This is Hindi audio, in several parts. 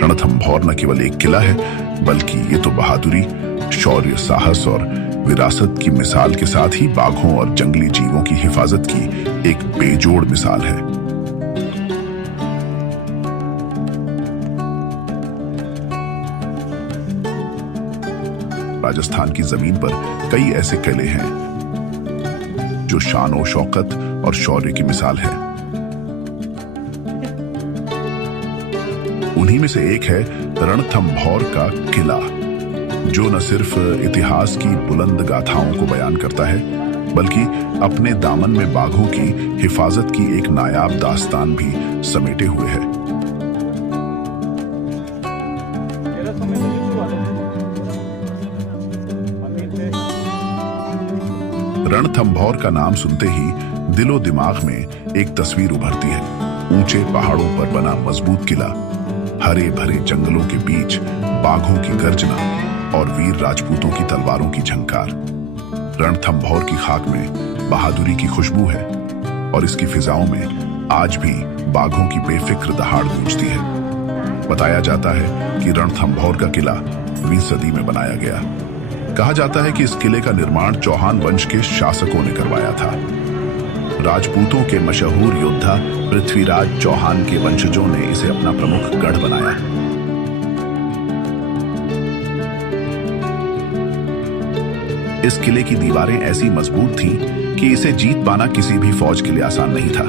रणथंभौर न केवल एक किला है, बल्कि ये तो बहादुरी, शौर्य, साहस और विरासत की मिसाल के साथ ही बाघों और जंगली जीवों की हिफाजत की एक बेजोड़ मिसाल है। राजस्थान की जमीन पर कई ऐसे किले हैं जो शान और शौकत और शौर्य की मिसाल है। उन्हीं में से एक है रणथंभौर का किला, जो न सिर्फ इतिहास की बुलंद गाथाओं को बयान करता है, बल्कि अपने दामन में बाघों की हिफाजत की एक नायाब दास्तान भी समेटे हुए है। रणथंभौर का नाम सुनते ही दिलो दिमाग में एक तस्वीर उभरती है। ऊंचे पहाड़ों पर बना मजबूत किला, हरे भरे जंगलों के बीच बाघों की गर्जना और वीर राजपूतों की तलवारों की झंकार। रणथंभौर की खाक में बहादुरी की खुशबू है और इसकी फिजाओं में आज भी बाघों की बेफिक्र दहाड़ गूंजती है। बताया जाता है कि रणथंभौर का किला 20वीं सदी में बनाया गया। कहा जाता है कि इस किले का निर्माण चौहान वंश के शासकों ने करवाया था। राजपूतों के मशहूर योद्धा पृथ्वीराज चौहान के वंशजों ने इसे अपना प्रमुख गढ़ बनाया। इस किले की दीवारें ऐसी मजबूत थीं कि इसे जीत पाना किसी भी फौज के लिए आसान नहीं था।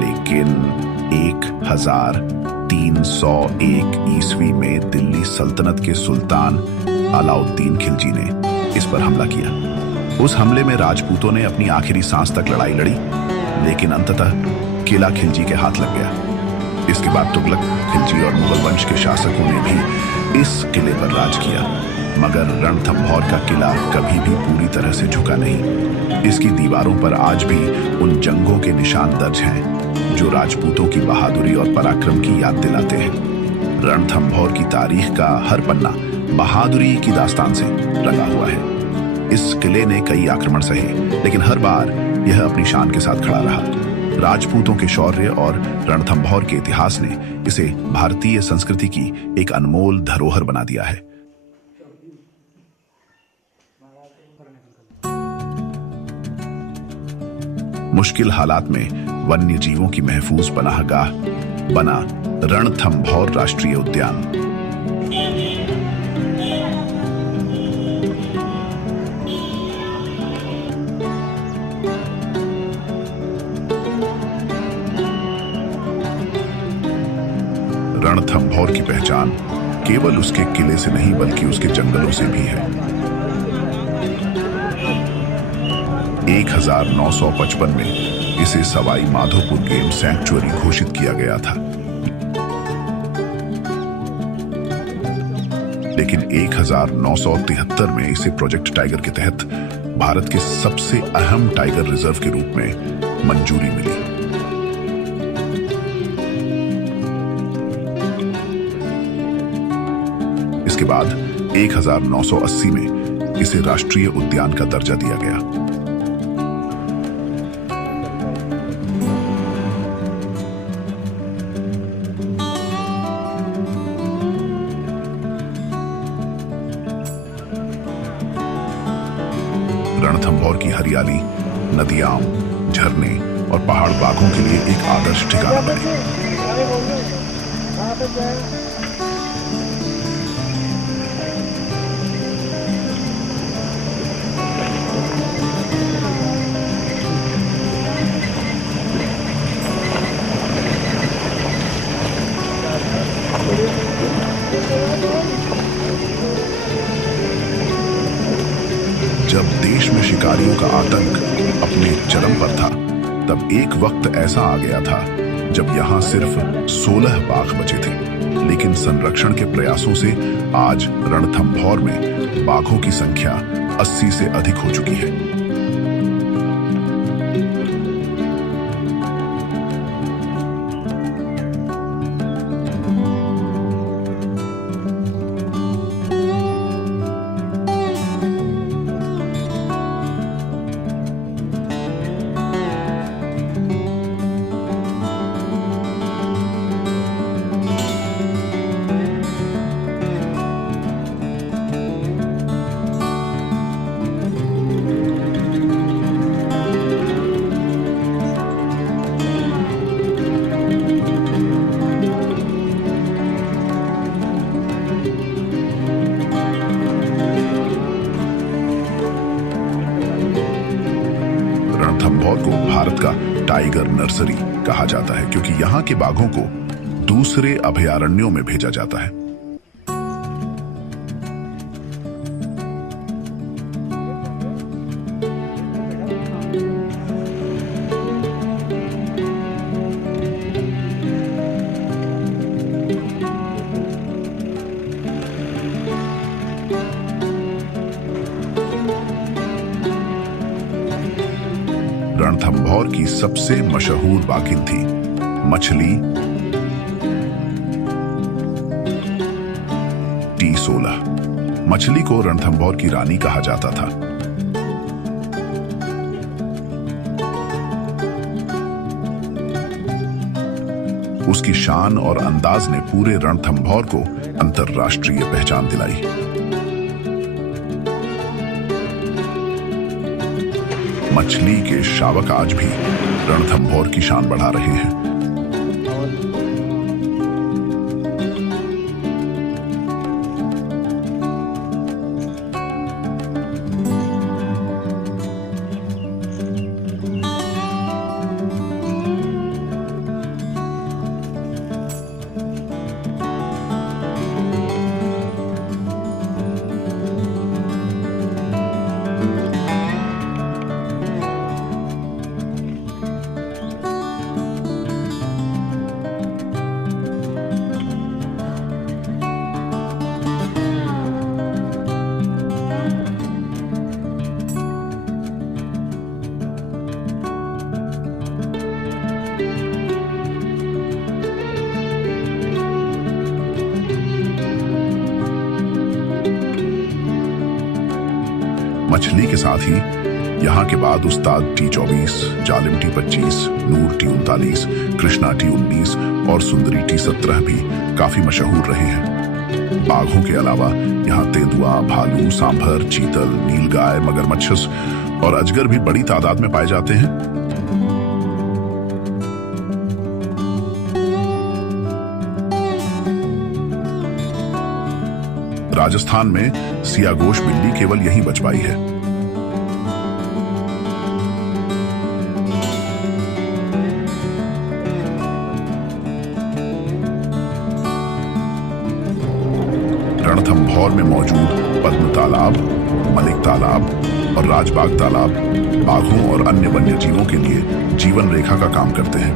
लेकिन 1301 ईस्वी में दिल्ली सल्तनत के सुल्तान अलाउद्दीन खिलजी ने इस पर हमला किया। उस हमले में राजपूतों ने अपनी आखिरी सांस तक लड़ाई लड़ी, लेकिन अंततः किला खिलजी के हाथ लग गया। इसके बाद तुगलक, खिलजी और मुगल वंश के शासकों ने भी इस किले पर राज किया, मगर रणथंभौर का किला कभी भी पूरी तरह से झुका नहीं। इसकी दीवारों पर आज भी उन जंगों के निशान दर्ज हैं जो राजपूतों की बहादुरी और पराक्रम की याद दिलाते हैं। रणथंभौर की तारीख का हर पन्ना बहादुरी की दास्तान से रंगा हुआ है। इस किले ने कई आक्रमण सहे, लेकिन हर बार यह अपनी शान के साथ खड़ा रहा। राजपूतों के शौर्य और रणथंभौर के इतिहास ने इसे भारतीय संस्कृति की एक अनमोल धरोहर बना दिया है। मुश्किल हालात में वन्य जीवों की महफूज पनाहगाह बना रणथंभौर राष्ट्रीय उद्यान। रणथंभौर की पहचान केवल उसके किले से नहीं, बल्कि उसके जंगलों से भी है। 1955 में इसे सवाई माधोपुर गेम सैंक्चुअरी घोषित किया गया था, लेकिन 1973 में इसे प्रोजेक्ट टाइगर के तहत भारत के सबसे अहम टाइगर रिजर्व के रूप में मंजूरी मिली। इसके बाद 1980 में इसे राष्ट्रीय उद्यान का दर्जा दिया गया। रणथंभौर की हरियाली, नदियां, झरने और पहाड़ बाघों के लिए एक आदर्श ठिकाना बने। जब देश में शिकारियों का आतंक अपने चरम पर था, तब एक वक्त ऐसा आ गया था जब यहां सिर्फ 16 बाघ बचे थे। लेकिन संरक्षण के प्रयासों से आज रणथंभौर में बाघों की संख्या 80 से अधिक हो चुकी है। रणथंभौर को भारत का टाइगर नर्सरी कहा जाता है क्योंकि यहाँ के बाघों को दूसरे अभयारण्यों में भेजा जाता है। रणथंभौर की सबसे मशहूर बाघिन थी मछली T16। मछली को रणथंभौर की रानी कहा जाता था। उसकी शान और अंदाज ने पूरे रणथंभौर को अंतर्राष्ट्रीय पहचान दिलाई। मछली के शावक आज भी रणथंभौर की शान बढ़ा रहे हैं। मछली के साथ ही यहाँ के बाद उस्ताद T24, जालिम T25, नूर T39, कृष्णा T19 और सुंदरी T17 भी काफी मशहूर रहे हैं। बाघों के अलावा यहाँ तेंदुआ, भालू, सांभर, चीतल, नीलगाय, मगरमच्छ और अजगर भी बड़ी तादाद में पाए जाते हैं। राजस्थान में सियागोश बिल्ली केवल यहीं बच पाई है। रणथंभौर में मौजूद पद्म तालाब, मलिक तालाब और राजबाग तालाब बाघों और अन्य वन्य जीवों के लिए जीवन रेखा का काम करते हैं।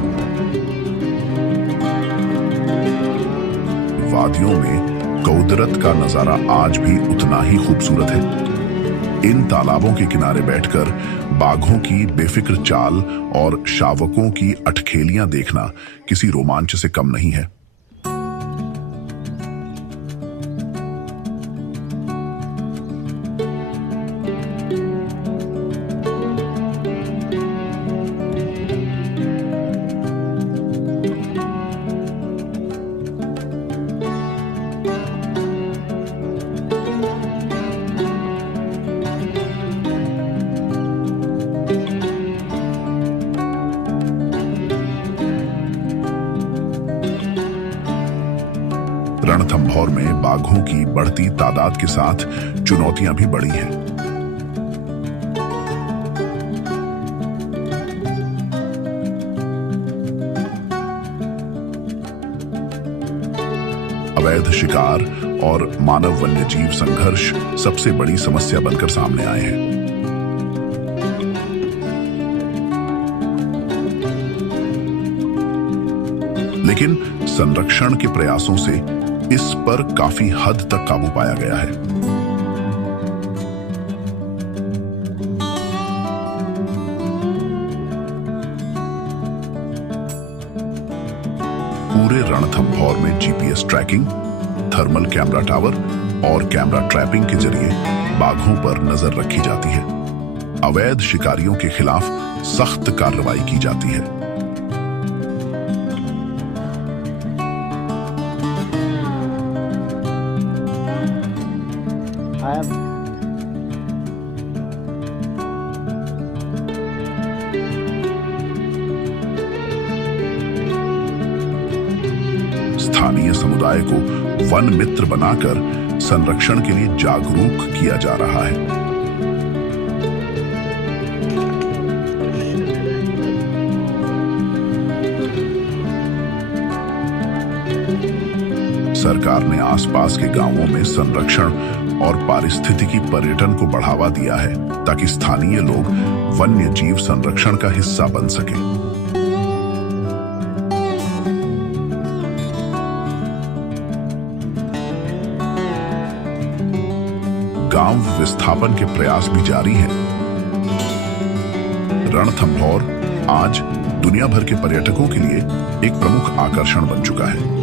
वादियों में कुदरत का नजारा आज भी उतना ही खूबसूरत है। इन तालाबों के किनारे बैठकर बाघों की बेफिक्र चाल और शावकों की अटखेलियां देखना किसी रोमांच से कम नहीं है। रणथंभौर में बाघों की बढ़ती तादाद के साथ चुनौतियां भी बढ़ी हैं। अवैध शिकार और मानव वन्यजीव संघर्ष सबसे बड़ी समस्या बनकर सामने आए हैं। लेकिन संरक्षण के प्रयासों से इस पर काफी हद तक काबू पाया गया है। पूरे रणथंभौर में GPS tracking, thermal camera tower और कैमरा ट्रैपिंग के जरिए बाघों पर नजर रखी जाती है। अवैध शिकारियों के खिलाफ सख्त कार्रवाई की जाती है। स्थानीय समुदाय को वन मित्र बनाकर संरक्षण के लिए जागरूक किया जा रहा है। सरकार ने आसपास के गांवों में संरक्षण और पारिस्थितिकी पर्यटन को बढ़ावा दिया है ताकि स्थानीय लोग वन्य जीव संरक्षण का हिस्सा बन सके। गांव विस्थापन के प्रयास भी जारी हैं। रणथंभौर आज दुनिया भर के पर्यटकों के लिए एक प्रमुख आकर्षण बन चुका है।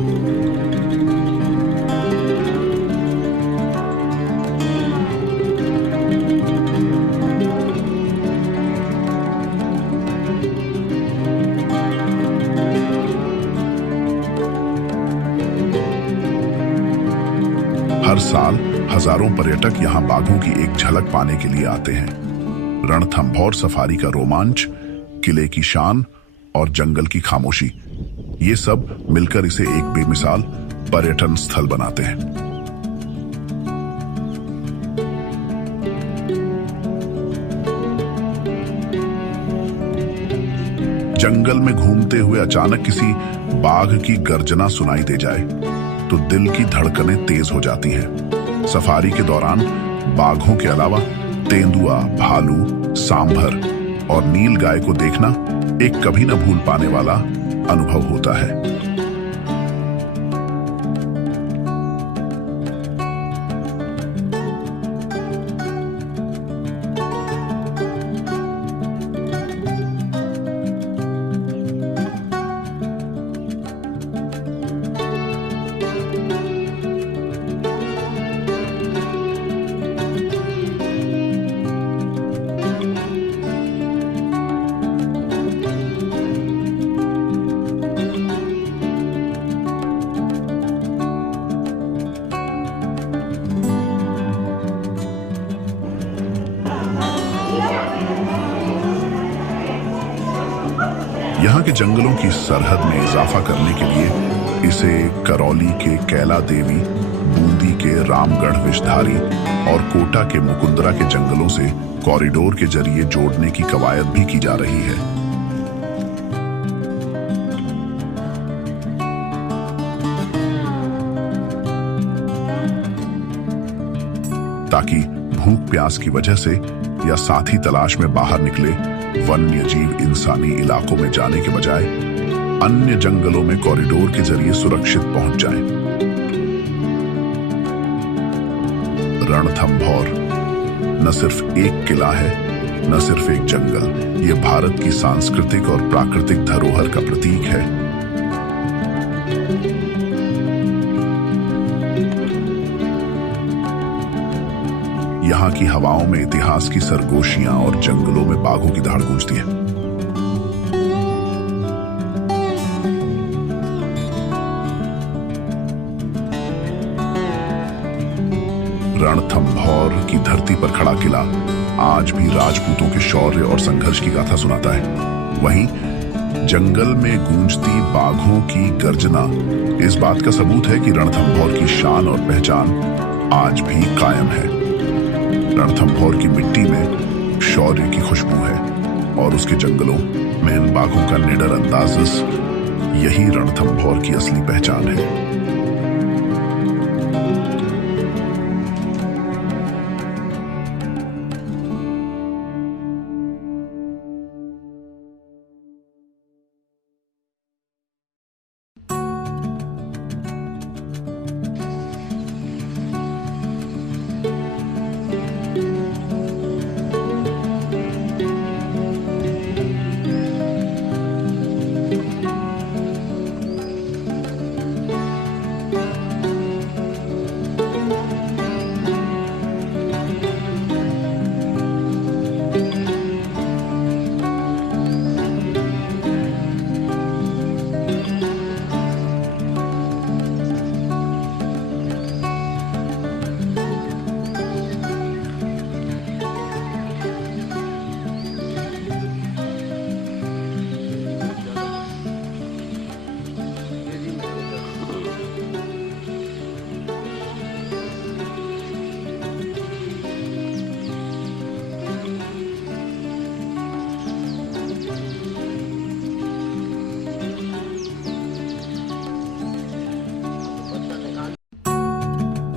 हर साल हजारों पर्यटक यहां बाघों की एक झलक पाने के लिए आते हैं। रणथंभौर सफारी का रोमांच, किले की शान और जंगल की खामोशी, ये सब मिलकर इसे एक बेमिसाल पर्यटन स्थल बनाते हैं। जंगल में घूमते हुए अचानक किसी बाघ की गर्जना सुनाई दे जाए तो दिल की धड़कनें तेज हो जाती हैं। सफारी के दौरान बाघों के अलावा तेंदुआ, भालू, सांभर और नील गाय को देखना एक कभी न भूल पाने वाला अनुभव होता है। यहाँ के जंगलों की सरहद में इजाफा करने के लिए इसे करौली के कैला देवी, बूंदी के रामगढ़ विषधारी और कोटा के मुकुंदरा के जंगलों से कॉरिडोर के जरिए जोड़ने की कवायद भी की जा रही है। ताकि भूख प्यास की वजह से या साथी तलाश में बाहर निकले वन्य जीव इंसानी इलाकों में जाने के बजाय अन्य जंगलों में कॉरिडोर के जरिए सुरक्षित पहुंच जाएं। रणथंभौर न सिर्फ एक किला है, न सिर्फ एक जंगल, ये भारत की सांस्कृतिक और प्राकृतिक धरोहर का प्रतीक है। यहाँ की हवाओं में इतिहास की सरगोशियां और जंगलों में बाघों की दहाड़ गूंजती है। रणथंभौर की धरती पर खड़ा किला आज भी राजपूतों के शौर्य और संघर्ष की गाथा सुनाता है। वहीं जंगल में गूंजती बाघों की गर्जना इस बात का सबूत है कि रणथंभौर की शान और पहचान आज भी कायम है। रणथंभौर की मिट्टी में शौर्य की खुशबू है और उसके जंगलों में इन बाघों का निडर अंदाज़, यही रणथंभौर की असली पहचान है।